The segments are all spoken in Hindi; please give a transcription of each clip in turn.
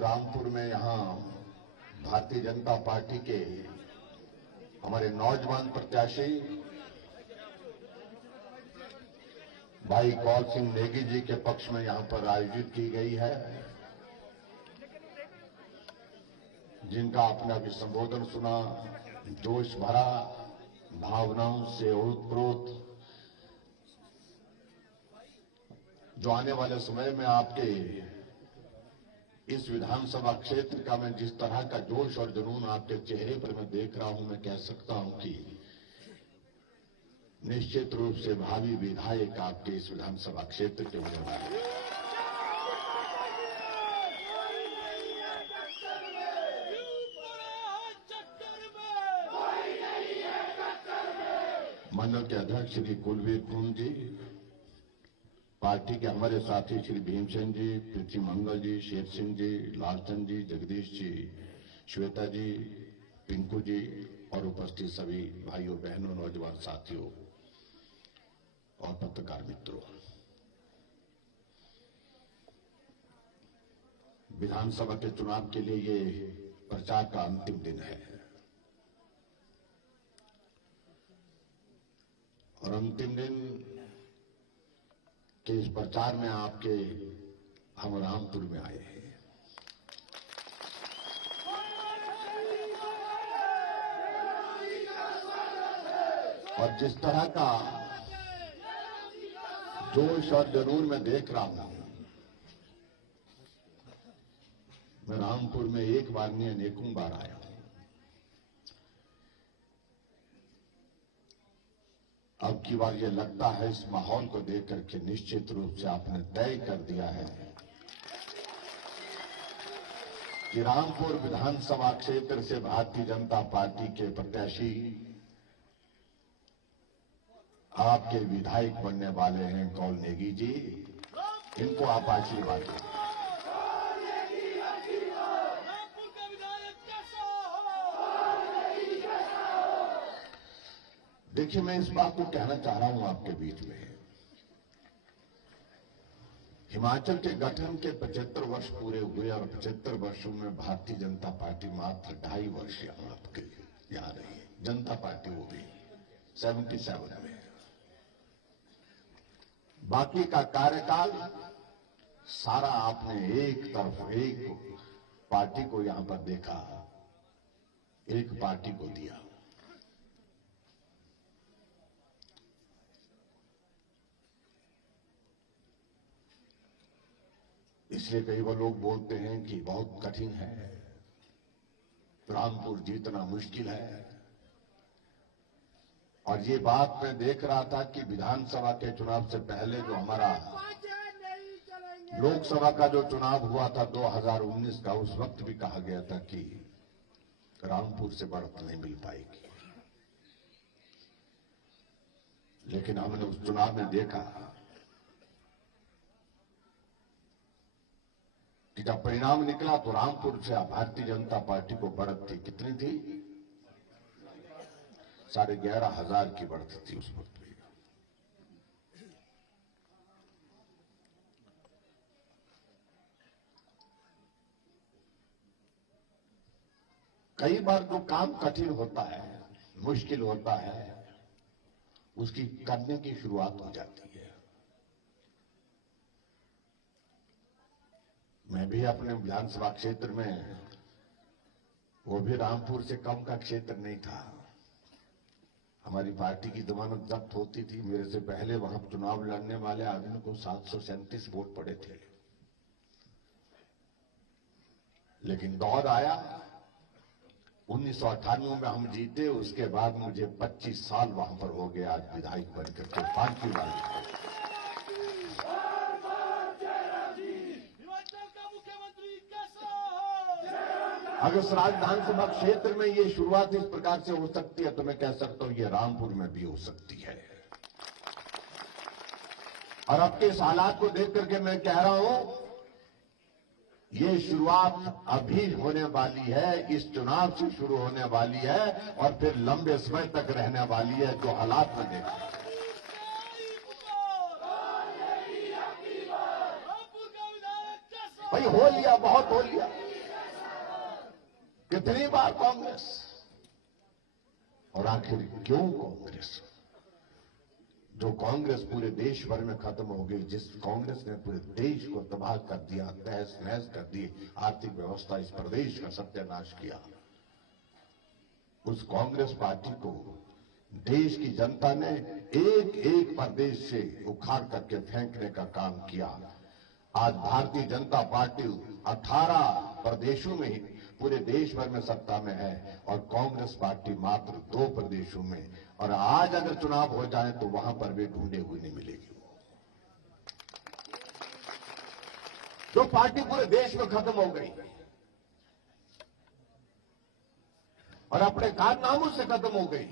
रामपुर में यहाँ भारतीय जनता पार्टी के हमारे नौजवान प्रत्याशी भाई कौल सिंह नेगी जी के पक्ष में यहाँ पर आयोजित की गई है, जिनका आपने अभी संबोधन सुना। जोश भरा, भावनाओं से ओतप्रोत, जो आने वाले समय में आपके इस विधानसभा क्षेत्र का मैं जिस तरह का जोश और जुनून आपके चेहरे पर मैं देख रहा हूं, मैं कह सकता हूं कि निश्चित रूप से भावी विधायक आपके इस विधानसभा क्षेत्र के होने वाले हैं। मंडल के अध्यक्ष श्री कुलवीर खून जी, पार्टी के हमारे साथी श्री भीमसेन जी, पृथ्वी मंगल जी, शेर सिंह जी, लालचंद जी, जगदीश जी, श्वेता जी, पिंकू जी और उपस्थित सभी भाइयों बहनों, नौजवान साथियों और पत्रकार मित्रों, विधानसभा के चुनाव के लिए ये प्रचार का अंतिम दिन है और अंतिम दिन के इस प्रचार में आपके हम रामपुर में आए हैं। और जिस तरह का जोश और जुनून में देख रहा हूं, मैं रामपुर में एक बार नहीं अनेकों बार आया हूं। अब की बार ये लगता है इस माहौल को देख करके निश्चित रूप से आपने तय कर दिया है कि रामपुर विधानसभा क्षेत्र से भारतीय जनता पार्टी के प्रत्याशी आपके विधायक बनने वाले हैं कौल नेगी जी। इनको आप आशीर्वाद दें। देखिए, मैं इस बात को कहना चाह रहा हूं आपके बीच में, हिमाचल के गठन के 75 वर्ष पूरे हुए और 75 वर्षों में भारतीय जनता पार्टी मात्र 2.5 वर्ष यहाँ रही है। जनता पार्टी वो भी 77 में, बाकी का कार्यकाल सारा आपने एक तरफ एक पार्टी को यहां पर देखा, एक पार्टी को दिया। इसलिए कई बार लोग बोलते हैं कि बहुत कठिन है, रामपुर जीतना मुश्किल है। और ये बात मैं देख रहा था कि विधानसभा के चुनाव से पहले जो हमारा लोकसभा का जो चुनाव हुआ था 2019 का, उस वक्त भी कहा गया था कि रामपुर से बढ़त नहीं मिल पाएगी। लेकिन हमने उस चुनाव में देखा कि जब परिणाम निकला तो रामपुर से भारतीय जनता पार्टी को बढ़त थी, कितनी थी? 11,500 की बढ़त थी उस वक्त भी। कई बार जो काम कठिन होता है, मुश्किल होता है, उसकी करने की शुरुआत हो जाती है। मैं भी अपने विधानसभा क्षेत्र में, वो भी रामपुर से कम का क्षेत्र नहीं था। हमारी पार्टी की जमानत जब्त होती थी। मेरे से पहले वहां चुनाव लड़ने वाले आदमी को 737 वोट पड़े थे। लेकिन दौर आया, 1998 में हम जीते। उसके बाद मुझे 25 साल वहां पर हो गया आज विधायक बनकर के 5वीं बार। अगर इस विधानसभा क्षेत्र में ये शुरुआत इस प्रकार से हो सकती है तो मैं कह सकता हूं ये रामपुर में भी हो सकती है। और अब के इस हालात को देख करके मैं कह रहा हूं ये शुरुआत अभी होने वाली है, इस चुनाव से शुरू होने वाली है और फिर लंबे समय तक रहने वाली है, जो हालात में देख रहे हैं। भाई हो लिया, बहुत हो लिया। कितनी बार कांग्रेस, और आखिर क्यों कांग्रेस? जो कांग्रेस पूरे देश भर में खत्म हो गई, जिस कांग्रेस ने पूरे देश को तबाह कर दिया, तहस नहस कर दी, आर्थिक व्यवस्था इस प्रदेश का सत्यानाश किया, उस कांग्रेस पार्टी को देश की जनता ने एक एक प्रदेश से उखाड़ करके फेंकने का काम किया। आज भारतीय जनता पार्टी 18 प्रदेशों में पूरे देश भर में सत्ता में है और कांग्रेस पार्टी मात्र 2 प्रदेशों में, और आज अगर चुनाव हो जाए तो वहां पर भी ढूंढे हुए नहीं मिलेगी। जो पार्टी पूरे देश में खत्म हो गई और अपने कारनामों से खत्म हो गई,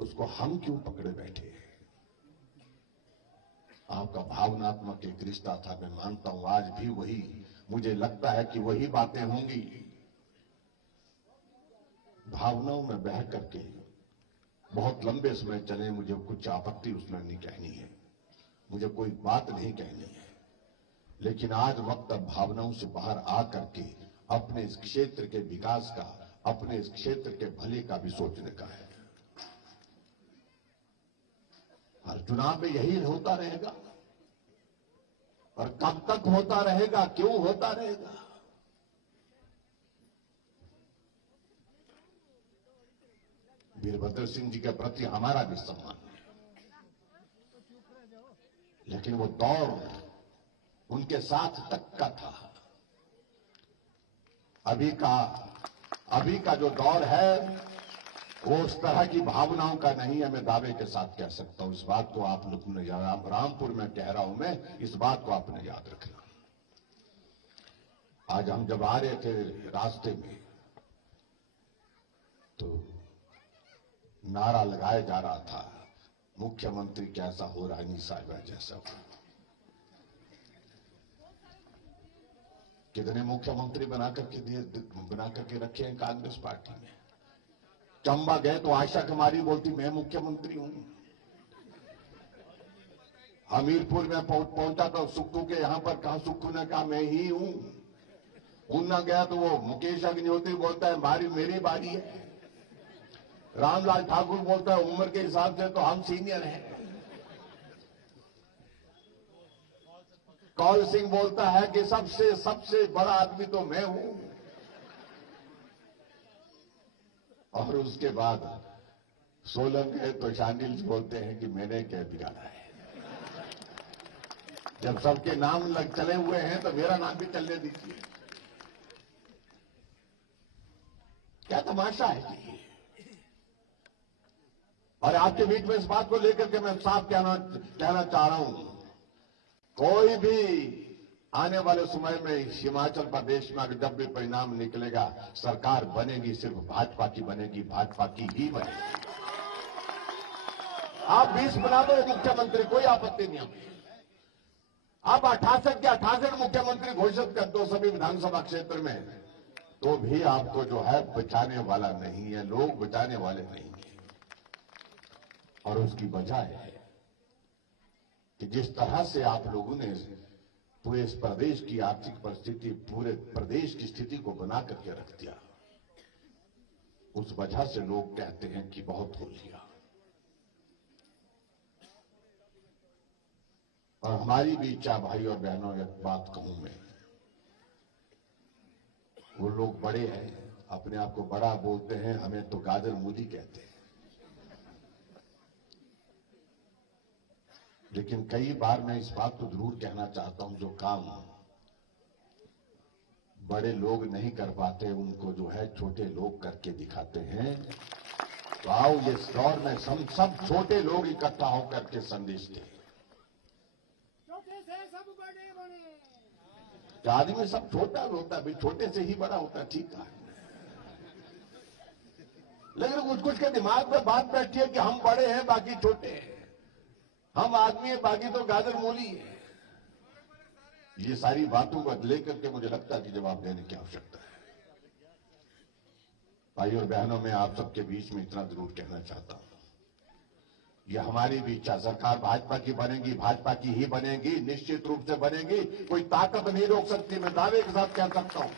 उसको हम क्यों पकड़े बैठे? आपका भावनात्मक एक रिश्ता था, मैं मानता हूं आज भी वही, मुझे लगता है कि वही बातें होंगी। भावनाओं में बह करके बहुत लंबे समय चले, मुझे कुछ आपत्ति उसमें नहीं कहनी है, मुझे कोई बात नहीं कहनी है, लेकिन आज वक्त अब भावनाओं से बाहर आ करके अपने इस क्षेत्र के विकास का, अपने इस क्षेत्र के भले का भी सोचने का है। हर चुनाव में यही होता रहेगा, और कब तक होता रहेगा, क्यों होता रहेगा? वीरभद्र सिंह जी के प्रति हमारा भी सम्मान है, लेकिन वो दौर उनके साथ तक का था। अभी का जो दौर है वो उस तरह की भावनाओं का नहीं है, मैं दावे के साथ कह सकता हूं। इस बात को आप लोग ने, रामपुर में कह रहा हूं मैं, इस बात को आपने याद रखना। आज हम जब आ रहे थे रास्ते में तो नारा लगाया जा रहा था, मुख्यमंत्री कैसा हो, रानी साहिबा जैसा हो। कितने मुख्यमंत्री बना करके रखे हैं कांग्रेस पार्टी में। चंबा गए तो आशा कुमारी बोलती मैं मुख्यमंत्री हूं। हमीरपुर में पहुंचा तो सुक्खू के यहां पर कहा, सुक्खू ने कहा मैं ही हूं। ऊना गया तो वो मुकेश अग्निहोत्री बोलता है मेरी बारी है। रामलाल ठाकुर बोलता है उम्र के हिसाब से तो हम सीनियर हैं। कौल सिंह बोलता है कि सबसे बड़ा आदमी तो मैं हूं। और उसके बाद सोलन गए तो शांडिल बोलते हैं कि मैंने क्या बिगाड़ा है। जब सबके नाम लग चले हुए हैं तो मेरा नाम भी चलने दीजिए। क्या तमाशा है ये? और आपके बीच में इस बात को लेकर के मैं साफ कहना चाह रहा हूं, कोई भी आने वाले समय में हिमाचल प्रदेश में अगर जब भी परिणाम निकलेगा, सरकार बनेगी सिर्फ भाजपा की बनेगी, भाजपा की ही बनेगी। आप 20 बना दो मुख्यमंत्री, कोई आपत्ति नहीं हमें। आप 68 के 68 मुख्यमंत्री घोषित कर दो सभी विधानसभा क्षेत्र में, तो भी आपको जो है बचाने वाला नहीं है, लोग बचाने वाले नहीं है। और उसकी वजह है कि जिस तरह से आप लोगों ने पूरे इस प्रदेश की आर्थिक परिस्थिति, पूरे प्रदेश की स्थिति को बना करके रख दिया, उस वजह से लोग कहते हैं कि बहुत हो लिया। और हमारी भी इच्छा, भाई और बहनों, एक बात कहूं मैं, वो लोग बड़े हैं, अपने आप को बड़ा बोलते हैं, हमें तो गाजर मूली कहते हैं। लेकिन कई बार मैं इस बात को जरूर कहना चाहता हूं, जो काम बड़े लोग नहीं कर पाते उनको जो है छोटे लोग करके दिखाते हैं। तो आओ ये दौर में सब छोटे लोग इकट्ठा होकर के संदेश दें। छोटे से सब बड़े बने। आदमी सब छोटा होता है, छोटे से ही बड़ा होता है, ठीक है। लेकिन कुछ के दिमाग में बात बैठी है कि हम बड़े हैं बाकी छोटे हैं, हम आदमी है बाकी तो गाजर मूली है। ये सारी बातों को लेकर के मुझे लगता है कि जवाब देने की आवश्यकता है। भाई और बहनों, मैं आप सबके बीच में इतना जरूर कहना चाहता हूं, ये हमारी भी इच्छा, सरकार भाजपा की बनेगी, भाजपा की ही बनेगी, निश्चित रूप से बनेगी, कोई ताकत नहीं रोक सकती। मैं दावे के साथ कह सकता हूं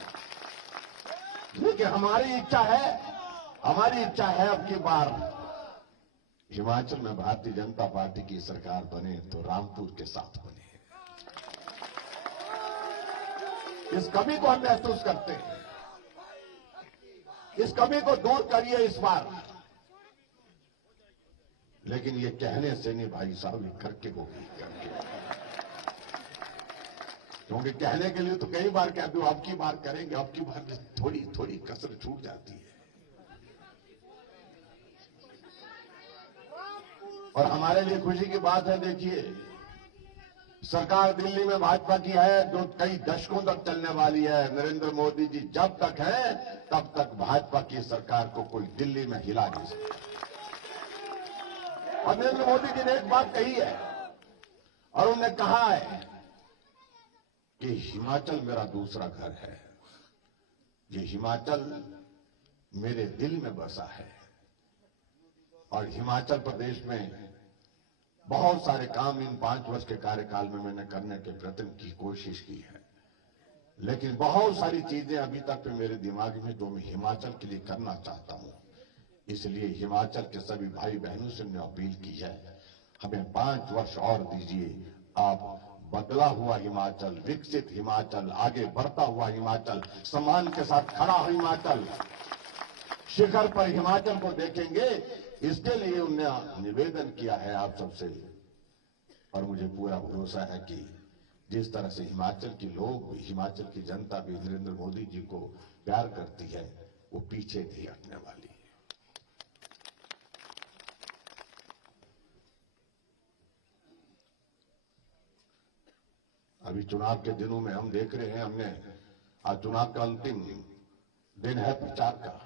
लेकिन हमारी इच्छा है अब की बार हिमाचल में भारतीय जनता पार्टी की सरकार बने तो रामपुर के साथ बने। इस कमी को हम महसूस करते हैं। इस कमी को दूर करिए इस बार। लेकिन ये कहने से नहीं भाई साहब, ये करके होगी, करके। क्योंकि कहने के लिए तो कई बार कहते हो अब की बार करेंगे, अब की बार थोड़ी थोड़ी कसर छूट जाती है। और हमारे लिए खुशी की बात है, देखिए सरकार दिल्ली में भाजपा की है जो कई दशकों तक चलने वाली है। नरेंद्र मोदी जी जब तक है तब तक भाजपा की सरकार को कोई दिल्ली में हिला नहीं सकता। और नरेंद्र मोदी जी ने एक बात कही है और उन्होंने कहा है कि हिमाचल मेरा दूसरा घर है। ये हिमाचल मेरे दिल में बसा है। और हिमाचल प्रदेश में बहुत सारे काम इन 5 वर्ष के कार्यकाल में मैंने करने के प्रयत्न की कोशिश की है। लेकिन बहुत सारी चीजें अभी तक मेरे दिमाग में जो मैं हिमाचल के लिए करना चाहता हूं। इसलिए हिमाचल के सभी भाई बहनों से मैंने अपील की है, हमें 5 वर्ष और दीजिए। आप बदला हुआ हिमाचल, विकसित हिमाचल, आगे बढ़ता हुआ हिमाचल, सम्मान के साथ खड़ा हिमाचल, शिखर पर हिमाचल को देखेंगे। इसके लिए उन्होंने निवेदन किया है आप सबसे। और मुझे पूरा भरोसा है कि जिस तरह से हिमाचल के लोग, हिमाचल की जनता भी नरेंद्र मोदी जी को प्यार करती है, वो पीछे नहीं हटने वाली है। अभी चुनाव के दिनों में हम देख रहे हैं, हमने आज चुनाव का अंतिम दिन है प्रचार का।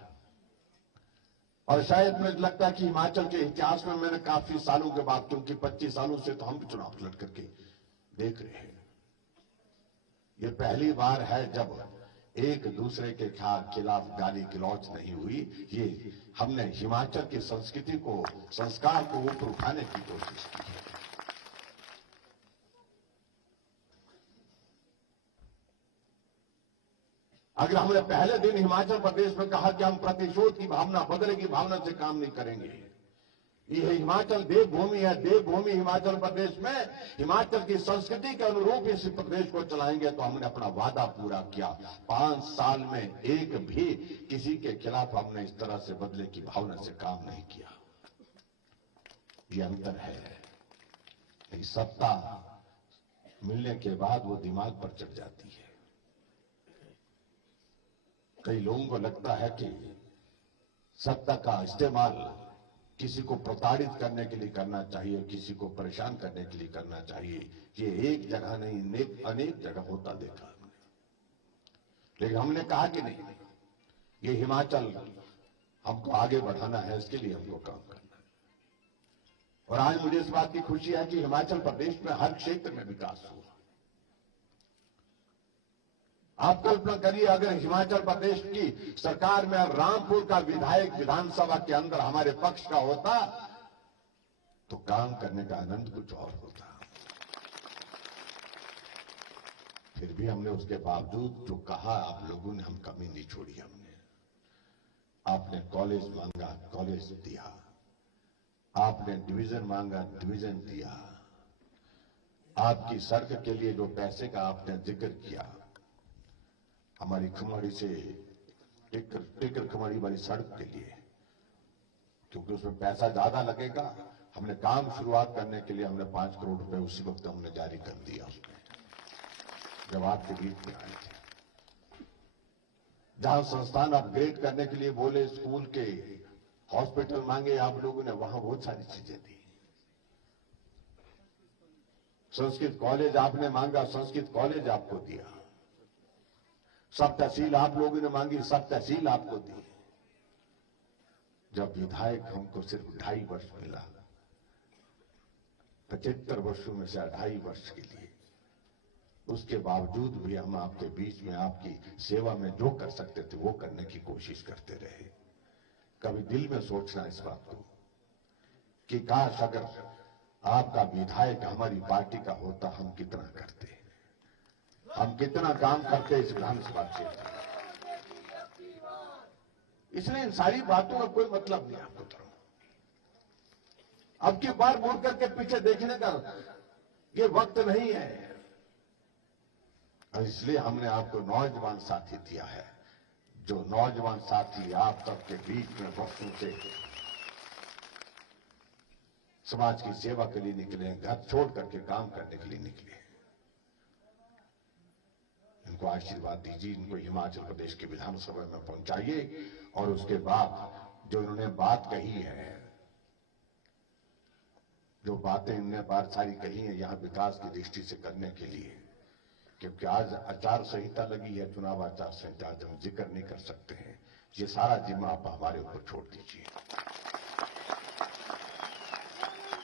और शायद मुझे लगता है कि हिमाचल के इतिहास में मैंने काफी सालों के बाद, क्योंकि 25 सालों से तो हम भी चुनाव लड़ करके देख रहे हैं, ये पहली बार है जब एक दूसरे के खिलाफ गाली गलौज नहीं हुई। ये हमने हिमाचल की संस्कृति को, संस्कार को ऊपर उठाने की कोशिश की है। अगर हमने पहले दिन हिमाचल प्रदेश में कहा कि हम प्रतिशोध की भावना, बदले की भावना से काम नहीं करेंगे, ये हिमाचल देवभूमि है, देवभूमि हिमाचल प्रदेश में हिमाचल की संस्कृति के अनुरूप इस प्रदेश को चलाएंगे, तो हमने अपना वादा पूरा किया। 5 साल में एक भी किसी के खिलाफ हमने इस तरह से बदले की भावना से काम नहीं किया। ये अंतर है। सत्ता मिलने के बाद वो दिमाग पर चढ़ जाती है। कई लोगों को लगता है कि सत्ता का इस्तेमाल किसी को प्रताड़ित करने के लिए करना चाहिए, किसी को परेशान करने के लिए करना चाहिए। ये एक जगह नहीं, अनेक जगह होता देखा हमने। लेकिन हमने कहा कि नहीं, ये हिमाचल हमको आगे बढ़ाना है, इसके लिए हमको काम करना है। और आज मुझे इस बात की खुशी है कि हिमाचल प्रदेश में हर क्षेत्र में विकास हुआ। आप कल्पना करिए, अगर हिमाचल प्रदेश की सरकार में रामपुर का विधायक विधानसभा के अंदर हमारे पक्ष का होता तो काम करने का आनंद कुछ और होता। फिर भी हमने उसके बावजूद जो कहा, आप लोगों ने, हम कमी नहीं छोड़ी। हमने, आपने कॉलेज मांगा, कॉलेज दिया। आपने डिवीजन मांगा, डिवीजन दिया। आपकी सड़क के लिए जो पैसे का आपने जिक्र किया, हमारी खमाड़ी से टिकर खमाड़ी वाली सड़क के लिए, क्योंकि उसमें पैसा ज्यादा लगेगा, हमने काम शुरुआत करने के लिए हमने 5 करोड़ रुपए उसी वक्त हमने जारी कर दिया उसमें, जब आपके बीच में आए थे। जहां संस्थान अपग्रेड करने के लिए बोले, स्कूल के हॉस्पिटल मांगे आप लोगों ने, वहां बहुत सारी चीजें दी। संस्कृत कॉलेज आपने मांगा, संस्कृत कॉलेज आपको दिया। सब तहसील आप लोगों ने मांगी, सब तहसील आपको दी। जब विधायक हमको सिर्फ 2.5 वर्ष मिला, 75 वर्षों में से 2.5 वर्ष के लिए, उसके बावजूद भी हम आपके बीच में आपकी सेवा में जो कर सकते थे वो करने की कोशिश करते रहे। कभी दिल में सोचना इस बात को कि काश अगर आपका विधायक हमारी पार्टी का होता, हम कितना करते, हम कितना काम करते इस विधानसभा क्षेत्र। इसलिए इन सारी बातों का कोई मतलब नहीं आपको तरफ। अब की बार मुड़ करके पीछे देखने का ये वक्त नहीं है, और इसलिए हमने आपको नौजवान साथी दिया है। जो नौजवान साथी आप सबके बीच में वक्तों से समाज की सेवा के लिए निकले, घर छोड़ करके काम करने के लिए निकले, इनको आशीर्वाद दीजिए, इनको हिमाचल प्रदेश के विधानसभा में पहुंचाइए। और उसके बाद जो इन्होंने बात कही है, जो बातें इन्होंने बात सारी कही है यहां विकास की दृष्टि से करने के लिए, क्योंकि आज आचार संहिता लगी है, चुनाव आचार संहिता, हम जिक्र नहीं कर सकते हैं, ये सारा जिम्मा आप हमारे ऊपर छोड़ दीजिए।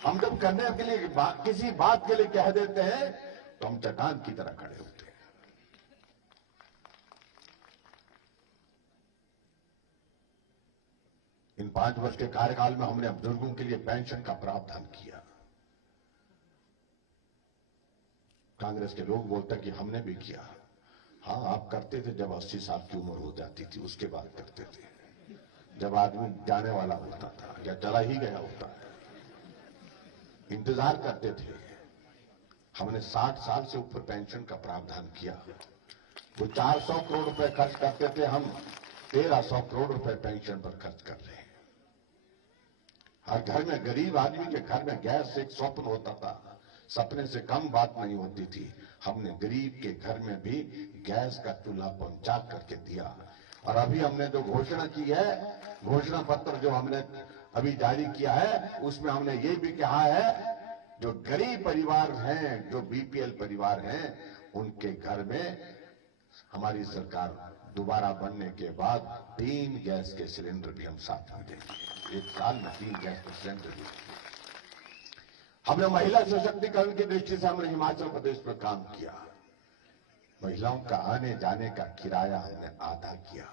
हम जब करने के लिए किसी बात के लिए कह देते हैं तो हम चट्टान की तरह खड़े होते हैं। इन 5 वर्ष के कार्यकाल में हमने बुजुर्गों के लिए पेंशन का प्रावधान किया। कांग्रेस के लोग बोलते कि हमने भी किया। हाँ, आप करते थे जब 80 साल की उम्र हो जाती थी, उसके बाद करते थे, जब आदमी जाने वाला होता था या चला ही गया होता है, इंतजार करते थे। हमने 60 साल से ऊपर पेंशन का प्रावधान किया। वो 400 करोड़ रुपए खर्च करते थे, हम 1300 करोड़ रुपए पेंशन पर खर्च कर रहे हैं। हर घर में, गरीब आदमी के घर में गैस एक स्वप्न होता था, सपने से कम बात नहीं होती थी। हमने गरीब के घर में भी गैस का चूल्हा पहुंचा करके दिया। और अभी हमने जो घोषणा की है, घोषणा पत्र जो हमने अभी जारी किया है, उसमें हमने ये भी कहा है जो गरीब परिवार हैं, जो बीपीएल परिवार हैं, उनके घर में हमारी सरकार दोबारा बनने के बाद 3 गैस के सिलेंडर भी हम साथ में देंगे। 1 साल में 3 गैस के सिलेंडर भी देंगे। हमने महिला सशक्तिकरण की दृष्टि से हमने हिमाचल प्रदेश में काम किया। महिलाओं का आने जाने का किराया हमने आधा किया।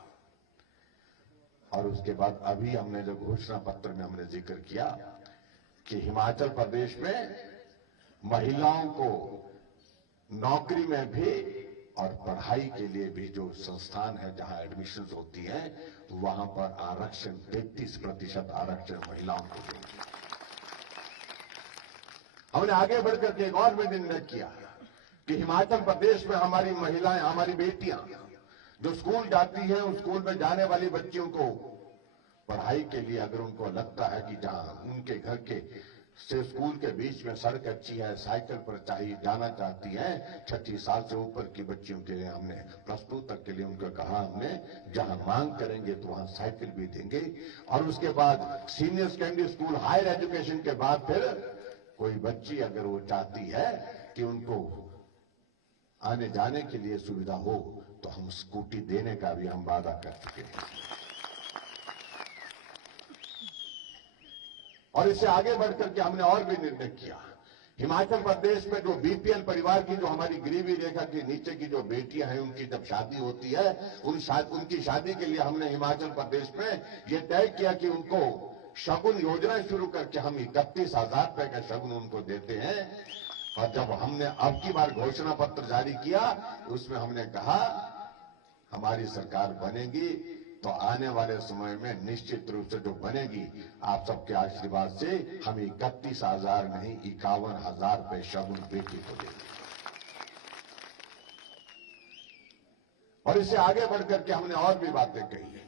और उसके बाद अभी हमने जो घोषणा पत्र में हमने जिक्र किया कि हिमाचल प्रदेश में महिलाओं को नौकरी में भी और पढ़ाई के लिए भी जो संस्थान है जहां एडमिशन होती है, वहां पर आरक्षण 33% आरक्षण महिलाओं को देंगे। हमने आगे बढ़कर के एक और भी निर्णय किया कि हिमाचल प्रदेश में हमारी महिलाएं, हमारी बेटियां जो स्कूल जाती हैं, उस स्कूल में जाने वाली बच्चियों को पढ़ाई के लिए अगर उनको लगता है कि जहां उनके घर के से स्कूल के बीच में सड़क अच्छी है, साइकिल पर चाहिए जाना चाहती हैं, 6 साल से ऊपर की बच्चियों के लिए हमने +2 तक के लिए उनको कहा, हमने जहां मांग करेंगे तो वहां साइकिल भी देंगे। और उसके बाद senior secondary school, higher education के बाद फिर कोई बच्ची अगर वो चाहती है कि उनको आने जाने के लिए सुविधा हो, तो हम स्कूटी देने का भी हम वादा कर चुके हैं। और इससे आगे बढ़कर के हमने और भी निर्णय किया। हिमाचल प्रदेश में जो बीपीएल परिवार की, जो हमारी गरीबी रेखा के नीचे की जो बेटियां हैं, उनकी जब शादी होती है, उनकी शादी के लिए हमने हिमाचल प्रदेश में ये तय किया कि उनको शगुन योजना शुरू करके हम 31,000 रुपए का शगुन उनको देते हैं। और जब हमने अब की बार घोषणा पत्र जारी किया, उसमें हमने कहा हमारी सरकार बनेगी तो आने वाले समय में निश्चित रूप से जो बनेगी, आप सबके आशीर्वाद से हम 31,000 नहीं 51,000 रुपए शगुन बेटी को देंगे। और इससे आगे बढ़कर के हमने और भी बातें कही है।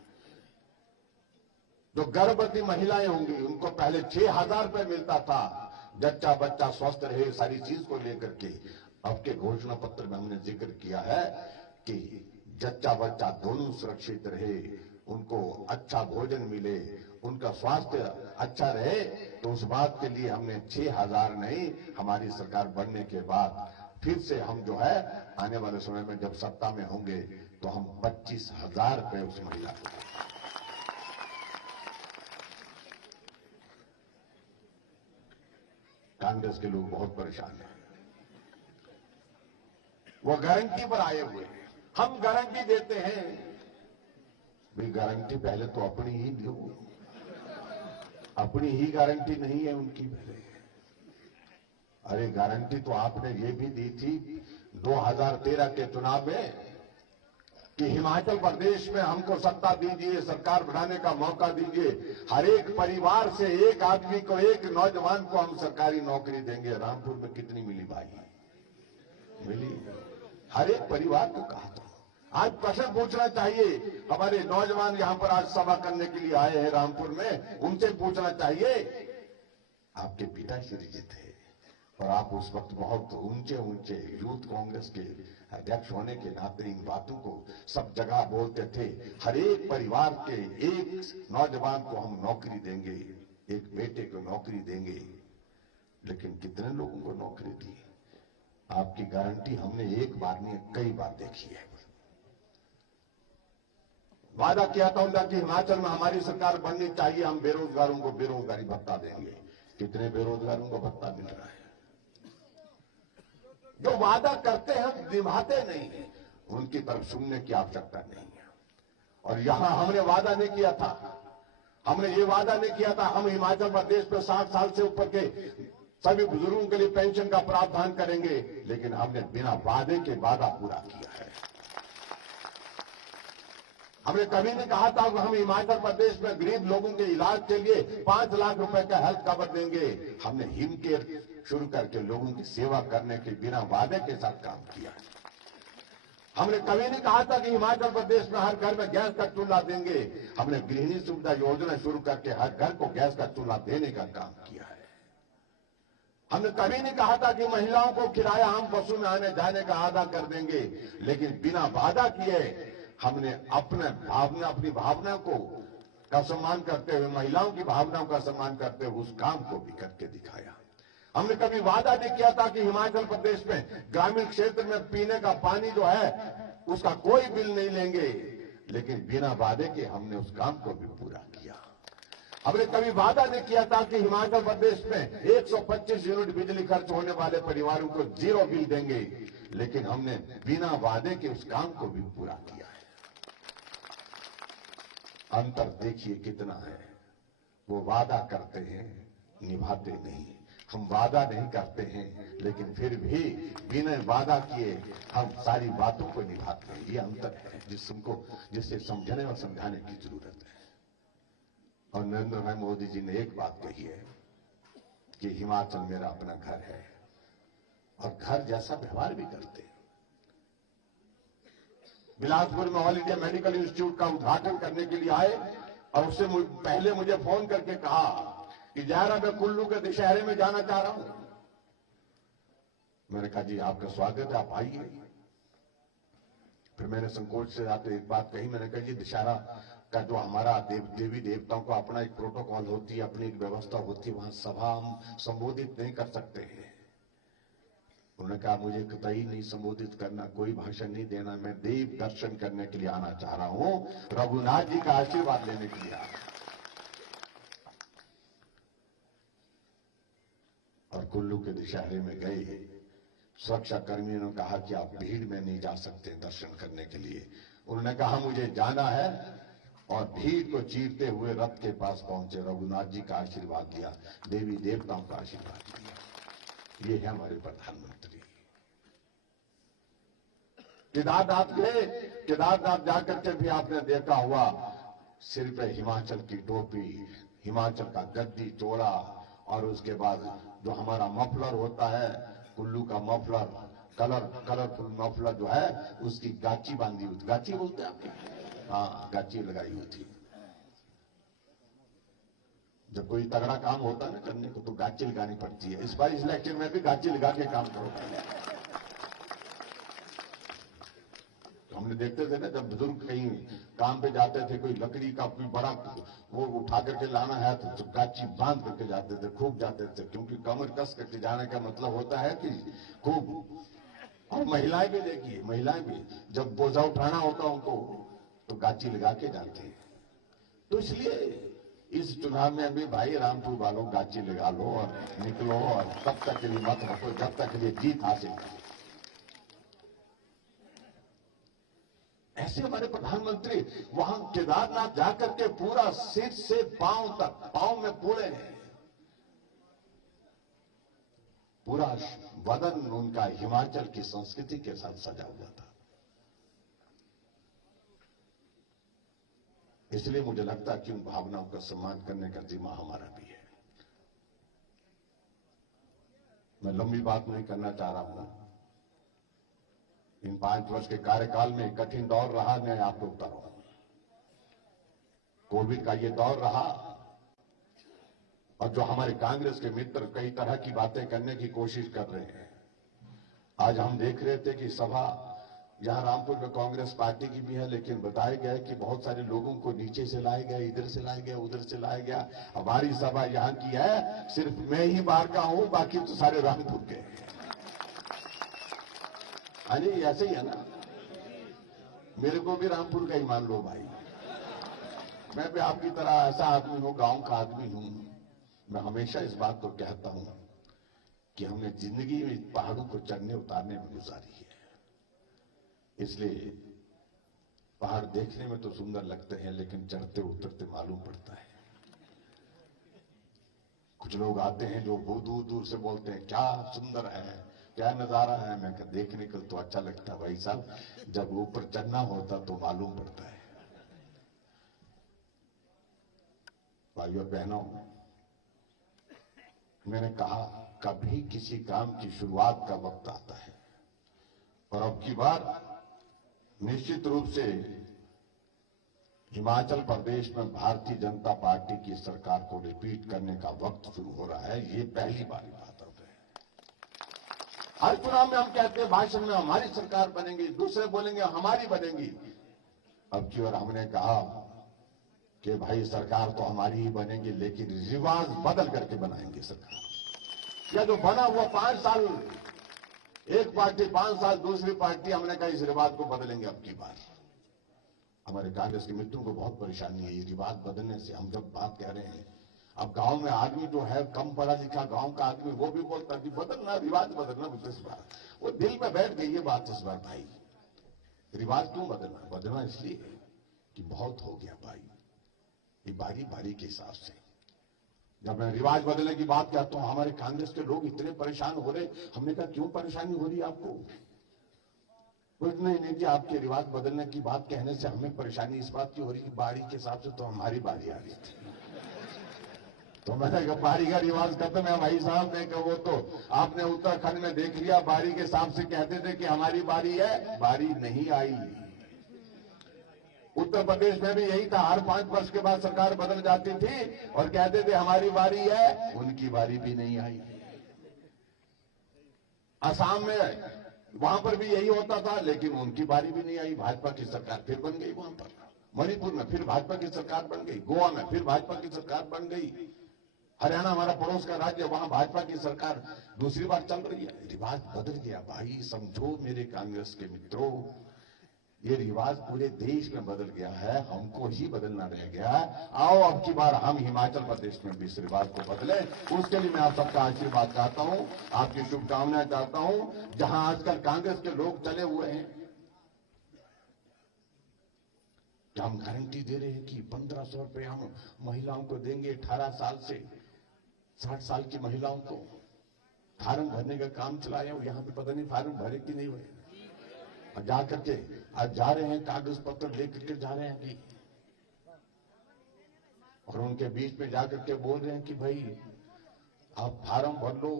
जो गर्भवती महिलाएं होंगी, उनको पहले 6,000 रुपए मिलता था, जच्चा बच्चा स्वस्थ रहे, सारी चीज को लेकर के। अब के घोषणा पत्र में हमने जिक्र किया है कि जच्चा बच्चा दोनों सुरक्षित रहे, उनको अच्छा भोजन मिले, उनका स्वास्थ्य अच्छा रहे, तो उस बात के लिए हमने 6,000 नहीं, हमारी सरकार बनने के बाद फिर से हम जो है आने वाले समय में जब सत्ता में होंगे तो हम 25,000 रुपए उस महिला को देंगे। कांग्रेस के लोग बहुत परेशान हैं, वो गारंटी पर आए हुए हैं। हम गारंटी देते हैं, भाई गारंटी पहले तो अपनी ही दो, अपनी ही गारंटी नहीं है उनकी पहले। अरे गारंटी तो आपने ये भी दी थी 2013 के चुनाव में कि हिमाचल प्रदेश में हमको सत्ता दीजिए, सरकार बनाने का मौका दीजिए, हर एक परिवार से एक आदमी को, एक नौजवान को हम सरकारी नौकरी देंगे। रामपुर में कितनी मिली भाई? मिली। हर एक परिवार को कहा था। आज प्रश्न पूछना चाहिए, हमारे नौजवान यहां पर आज सभा करने के लिए आए हैं रामपुर में, उनसे पूछना चाहिए, आपके पिताश्री जी थे और आप उस वक्त बहुत ऊंचे ऊंचे यूथ कांग्रेस के अध्यक्ष होने के नाते इन बातों को सब जगह बोलते थे। हर एक परिवार के एक नौजवान को हम नौकरी देंगे, एक बेटे को नौकरी देंगे। लेकिन कितने लोगों को नौकरी दी? आपकी गारंटी हमने एक बार नहीं कई बार देखी है। वादा किया था उनका कि हिमाचल में हमारी सरकार बननी चाहिए, हम बेरोजगारों को बेरोजगारी भत्ता देंगे। कितने बेरोजगारों को भत्ता मिल रहा है? जो वादा करते हैं हम निभाते नहीं है, उनकी तरफ सुनने की आवश्यकता नहीं है। और यहां हमने वादा नहीं किया था, हमने ये वादा नहीं किया था हम हिमाचल प्रदेश में 60 साल से ऊपर के सभी बुजुर्गों के लिए पेंशन का प्रावधान करेंगे, लेकिन हमने बिना वादे के वादा पूरा किया है। हमने कभी नहीं कहा था कि हम हिमाचल प्रदेश में गरीब लोगों के इलाज के लिए 5 लाख रुपए का हेल्थ कवर देंगे। हमने हिम केयर शुरू करके लोगों की सेवा करने के बिना वादे के साथ काम किया। हमने कभी नहीं कहा था कि हिमाचल प्रदेश में हर घर में गैस का चूल्हा देंगे। हमने गृहिणी सुविधा योजना शुरू करके हर घर को गैस का चूल्हा देने का काम किया है। हमने कभी नहीं कहा था कि महिलाओं को किराया हम बसों में आने जाने का आधा कर देंगे, लेकिन बिना वादा किए हमने अपनी भावना को का सम्मान करते हुए, महिलाओं की भावनाओं का सम्मान करते हुए उस काम को भी करके दिखाया। हमने कभी वादा नहीं किया था कि हिमाचल प्रदेश में ग्रामीण क्षेत्र में पीने का पानी जो है उसका कोई बिल नहीं लेंगे, लेकिन बिना वादे के हमने उस काम को भी पूरा किया। हमने कभी वादा नहीं किया था कि हिमाचल प्रदेश में 125 यूनिट बिजली खर्च होने वाले परिवारों को 0 बिल देंगे, लेकिन हमने बिना वादे के उस काम को भी पूरा किया है। अंतर देखिए कितना है। वो वादा करते हैं, निभाते नहीं। हम वादा नहीं करते हैं, लेकिन फिर भी बिना वादा किए हम सारी बातों को निभाते हैं। ये अंतर है जिससे समझने और समझाने की जरूरत है। और नरेंद्र भाई मोदी जी ने एक बात कही है कि हिमाचल मेरा अपना घर है, और घर जैसा व्यवहार भी करते हैं। बिलासपुर में ऑल इंडिया मेडिकल इंस्टीट्यूट का उद्घाटन करने के लिए आए और उससे पहले मुझे फोन करके कहा कि जहरा मैं कुल्लू के दशहरे में जाना चाह रहा हूं। मैंने कहा जी आपका स्वागत है, आप आइए। फिर मैंने संकोच से आते एक बात कही, मैंने कहा जी दशहरा का जो हमारा देवी देवताओं का अपना एक प्रोटोकॉल होती है, अपनी एक व्यवस्था होती है, वहां सभा हम संबोधित नहीं कर सकते हैं। उन्होंने कहा मुझे कतई नहीं संबोधित करना, कोई भाषण नहीं देना, मैं देव दर्शन करने के लिए आना चाह रहा हूं, रघुनाथ जी का आशीर्वाद लेने के लिए। और कुल्लू के दशहरे में गए, सुरक्षा कर्मियों ने कहा कि आप भीड़ में नहीं जा सकते दर्शन करने के लिए। उन्होंने कहा मुझे जाना है, और भीड़ को चीरते हुए रथ के पास पहुंचे, रघुनाथ जी का आशीर्वाद लिया, देवी देवताओं का आशीर्वाद लिया। ये है हमारे प्रधानमंत्री। केदारनाथ गए, केदारनाथ जाकर के भी आपने देखा हुआ सिर पे हिमाचल की टोपी, हिमाचल का गद्दी चोला, और उसके बाद जो हमारा मफलर होता है, कुल्लू का मफलर, कलरफुल मफलर जो है, उसकी गाची बांधी हुई, गाची बोलते हैं आपके? हाँ, गाची लगाई हुई थी। जब कोई तगड़ा काम होता है ना करने को, तो गाची लगानी पड़ती है। इस बार इस इलेक्शन में भी गाची लगा के काम करो। हमने देखते थे ना, जब बुजुर्ग कहीं काम पे जाते थे, कोई लकड़ी का कोई बड़ा वो उठा करके लाना है तो गाची बांध करके जाते थे, खूब जाते थे, क्योंकि कमर कस करके जाने का मतलब होता है कि खूब। और महिलाएं भी देखिए, महिलाएं भी जब बोझा उठाना होता उनको तो गाची लगा के जाते हैं। तो इसलिए इस चुनाव में भी भाई रामपुर वालों गाची लगा लो और निकलो, और तब तक के लिए मत रखो जब तक के लिए जीत हासिल करो। ऐसे हमारे प्रधानमंत्री वहां केदारनाथ जाकर के पूरा सिर से पांव तक, पांव में पूरे हैं, पूरा बदन उनका हिमाचल की संस्कृति के साथ सजा हुआ था। इसलिए मुझे लगता है कि उन भावनाओं का सम्मान करने का जिम्मा हमारा भी है। मैं लंबी बात नहीं करना चाह रहा हूं। इन 5 वर्ष के कार्यकाल में कठिन दौर रहा, मैं आपको बता रहा हूं। कोविड का ये दौर रहा, और जो हमारे कांग्रेस के मित्र कई तरह की बातें करने की कोशिश कर रहे हैं। आज हम देख रहे थे कि सभा यहां रामपुर में कांग्रेस पार्टी की भी है, लेकिन बताया गया कि बहुत सारे लोगों को नीचे से लाया गया, इधर से लाया गया, उधर से लाया गया। हमारी सभा यहां की है, सिर्फ मैं ही बाहर का हूं, बाकी तो सारे रामपुर के। अरे ऐसे ही है ना, मेरे को भी रामपुर का ही मान लो भाई। मैं भी आपकी तरह ऐसा आदमी हूं, गांव का आदमी हूं। मैं हमेशा इस बात को कहता हूं कि हमने जिंदगी में पहाड़ों को चढ़ने उतारने में गुजारी है। इसलिए पहाड़ देखने में तो सुंदर लगते हैं, लेकिन चढ़ते उतरते मालूम पड़ता है। कुछ लोग आते हैं जो बहुत दूर दूर से बोलते हैं क्या सुंदर है, क्या नजारा है। मैं कहता देखने को तो अच्छा लगता है भाई साहब, जब ऊपर चढ़ना होता तो मालूम पड़ता है। भाइयों बहनों, मैंने कहा कभी किसी काम की शुरुआत का वक्त आता है, और अब की बार निश्चित रूप से हिमाचल प्रदेश में भारतीय जनता पार्टी की सरकार को रिपीट करने का वक्त शुरू हो रहा है। ये पहली बार बात हो गई। हर चुनाव में हम कहते हैं, भाषण में हमारी सरकार बनेगी, दूसरे बोलेंगे हमारी बनेगी। अब की बार हमने कहा कि भाई सरकार तो हमारी ही बनेगी, लेकिन रिवाज बदल करके बनाएंगे सरकार। या जो बना हुआ 5 साल एक पार्टी, 5 साल दूसरी पार्टी, हमने कहा इस रिवाज को बदलेंगे अब की बार। हमारे कांग्रेस के मित्रों को बहुत परेशानी है ये रिवाज बदलने से। हम जब बात कह रहे हैं, अब गांव में आदमी जो है कम पढ़ा लिखा गांव का आदमी, वो भी बोलता है कि बदलना, रिवाज बदलना। इस बार वो दिल में बैठ गई ये बात इस बार भाई। रिवाज क्यों बदलना? बदलना इसलिए कि बहुत हो गया भाई, ये बारी बारी के हिसाब से। जब मैं रिवाज बदलने की बात कहता हूं, हमारे कांग्रेस के लोग इतने परेशान हो रहे। हमने कहा क्यों परेशानी हो रही है आपको? कुछ नहीं कि आपके रिवाज बदलने की बात कहने से हमें परेशानी इस बात की हो रही कि बारी के हिसाब से तो हमारी बारी आ रही थी। तो मैंने कहा बारी का रिवाज खत्म है भाई साहब। ने कहा वो तो आपने उत्तराखंड में देख लिया, बारी के हिसाब से कहते थे कि हमारी बारी है, बारी नहीं आई। उत्तर प्रदेश में भी यही था, हर 5 वर्ष के बाद सरकार बदल जाती थी और कहते थे हमारी बारी है, उनकी बारी भी नहीं आई। असम में वहां पर भी यही होता था, लेकिन उनकी बारी भी नहीं आई। भाजपा की सरकार फिर बन गई वहां पर। मणिपुर में फिर भाजपा की सरकार बन गई, गोवा में फिर भाजपा की सरकार बन गई, हरियाणा हमारा पड़ोस का राज्य, वहां भाजपा की सरकार दूसरी बार चल रही है। रिवाज बदल गया भाई। समझो मेरे कांग्रेस के मित्रों, ये रिवाज पूरे देश में बदल गया है, हमको ही बदलना रह गया है। आओ अब की बार हम हिमाचल प्रदेश में भी इस रिवाज को बदले। उसके लिए मैं आप सबका आशीर्वाद चाहता हूं, आपकी शुभकामनाएं चाहता हूं। जहां आजकल कांग्रेस के लोग चले हुए हैं, कि हम गारंटी दे रहे हैं कि 1500 रुपए हम महिलाओं को देंगे 18 साल से 60 साल की महिलाओं को। फार्म भरने का काम चलाया, यहां पे पता नहीं फार्म भरे कि नहीं हुए। और जा करके आज जा रहे हैं, कागज पत्र लेकर के जा रहे हैं कि, और उनके बीच में जाकर के बोल रहे हैं कि भाई आप फार्म भर लो,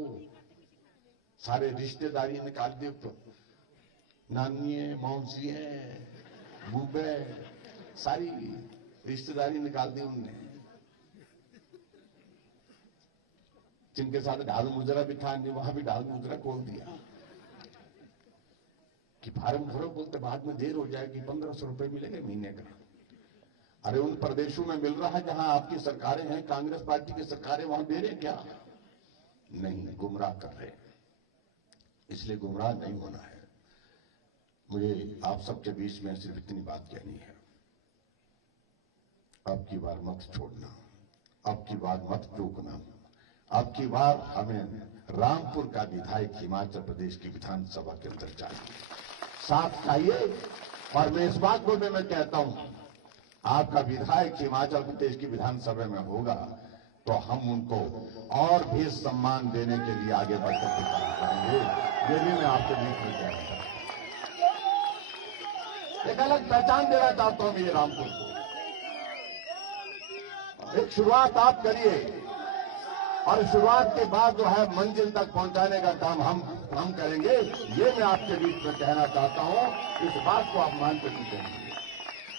सारे रिश्तेदारी निकाल दे। तो नानिये, मौसिये, बूबे, सारी रिश्तेदारी निकाल दी उनने। जिनके साथ ढाल मुजरा भी था, वहां भी ढाल मुजरा खोल दिया कि फार्म भरो। बोलते बाद में देर हो जाएगी, 1500 रुपए मिलेंगे महीने का। अरे उन प्रदेशों में मिल रहा है जहां आपकी सरकारें हैं, कांग्रेस पार्टी की सरकारें, वहां दे रहे क्या? नहीं, गुमराह कर रहे। इसलिए गुमराह नहीं होना है। मुझे आप सबके बीच में सिर्फ इतनी बात कहनी है, अब की बार मत छोड़ना, अब की बार मत चूकना। अब की बार हमें रामपुर का विधायक हिमाचल प्रदेश की विधानसभा के अंदर चाहिए, साथ चाहिए। और मैं इस बात को भी मैं कहता हूं, आपका विधायक हिमाचल प्रदेश की विधानसभा में होगा तो हम उनको और भी सम्मान देने के लिए आगे बढ़कर के काम करेंगे। ये भी मैं आपके बीच में कह रहा हूं। एक अलग पहचान देना चाहता हूं ये रामपुर को। एक शुरुआत आप करिए और शुरुआत के बाद जो है मंजिल तक पहुंचाने का काम हम करेंगे। ये मैं आपके बीच में कहना चाहता हूं, इस बात को आप मान कर चुके।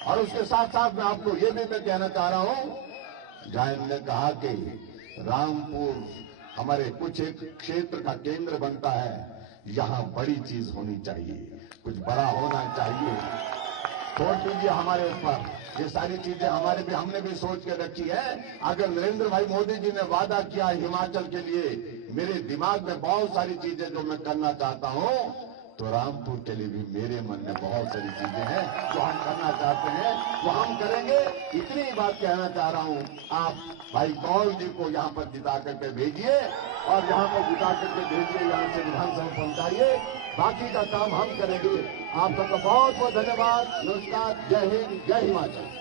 और उसके साथ साथ मैं आपको ये भी मैं कहना चाह रहा हूं, जहां इन्होंने कहा कि रामपुर हमारे कुछ एक क्षेत्र का केंद्र बनता है, यहां बड़ी चीज होनी चाहिए, कुछ बड़ा होना चाहिए। छोड़ दीजिए हमारे ऊपर, ये सारी चीजें हमने भी सोच के रखी है। अगर नरेंद्र भाई मोदी जी ने वादा किया हिमाचल के लिए, मेरे दिमाग में बहुत सारी चीजें जो मैं करना चाहता हूं, तो रामपुर के लिए भी मेरे मन में बहुत सारी चीजें हैं जो हम करना चाहते हैं, वो हम करेंगे। इतनी ही बात कहना चाह रहा हूं, आप भाई कौल जी को यहां पर जिता करके भेजिए और यहां पर जिता करके भेजिए, यहां से विधानसभा पहुंचाइए, बाकी का काम हम करेंगे। आप सबका बहुत बहुत धन्यवाद। नमस्कार, जय हिंद, जय हिमाचल।